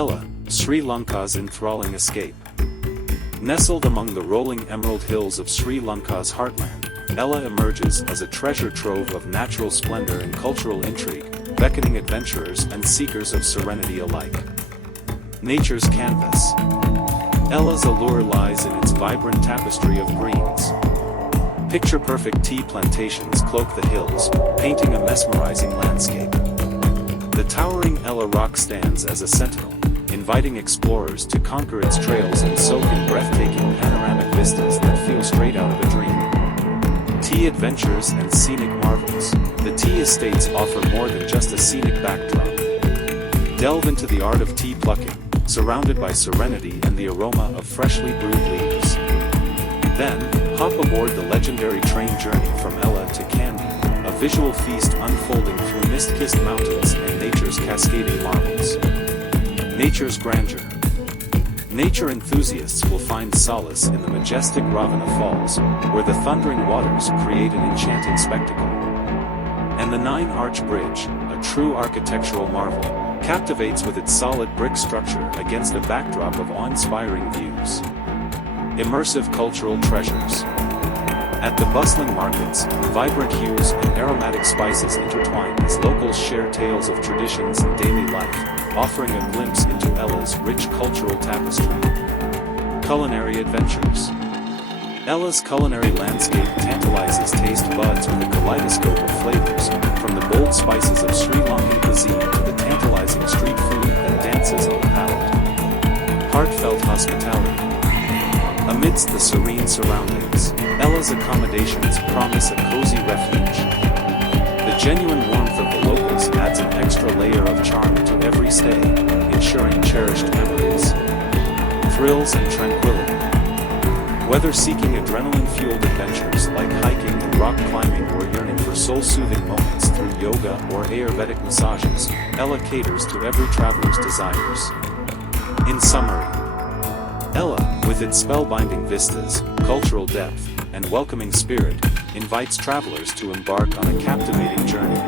Ella, Sri Lanka's enthralling escape. Nestled among the rolling emerald hills of Sri Lanka's heartland, Ella emerges as a treasure trove of natural splendor and cultural intrigue, beckoning adventurers and seekers of serenity alike. Nature's canvas. Ella's allure lies in its vibrant tapestry of greens. Picture-perfect tea plantations cloak the hills, painting a mesmerizing landscape. The towering Ella Rock stands as a sentinel, inviting explorers to conquer its trails and soak in breathtaking panoramic vistas that feel straight out of a dream. Tea adventures and scenic marvels. The tea estates offer more than just a scenic backdrop. Delve into the art of tea plucking, surrounded by serenity and the aroma of freshly brewed leaves. Then, hop aboard the legendary train journey from Ella to Kandy, a visual feast unfolding through mist-kissed mountains and nature's cascading marvels. Nature's grandeur. Nature enthusiasts will find solace in the majestic Ravana Falls, where the thundering waters create an enchanting spectacle. And the Nine-Arch Bridge, a true architectural marvel, captivates with its solid brick structure against a backdrop of awe-inspiring views. Immersive cultural treasures. At the bustling markets, vibrant hues and aromatic spices intertwine as locals share tales of traditions and daily life, offering a glimpse into Ella's rich cultural tapestry. Culinary adventures. Ella's culinary landscape tantalizes taste buds with a kaleidoscope of flavors, from the bold spices of Sri Lankan cuisine to the tantalizing street food that dances on the palate. Heartfelt hospitality. Amidst the serene surroundings, Ella's accommodations promise a cozy refuge. The genuine warmth of the locals adds an extra layer of charm to every stay, ensuring cherished memories. Thrills and tranquility. Whether seeking adrenaline-fueled adventures like hiking and rock climbing or yearning for soul-soothing moments through yoga or Ayurvedic massages, Ella caters to every traveler's desires. In summary, Ella, with its spellbinding vistas, cultural depth, and welcoming spirit, invites travelers to embark on a captivating journey.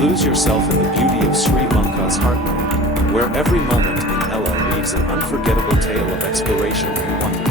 Lose yourself in the beauty of Sri Lanka's heartland, where every moment in Ella weaves an unforgettable tale of exploration and wonder.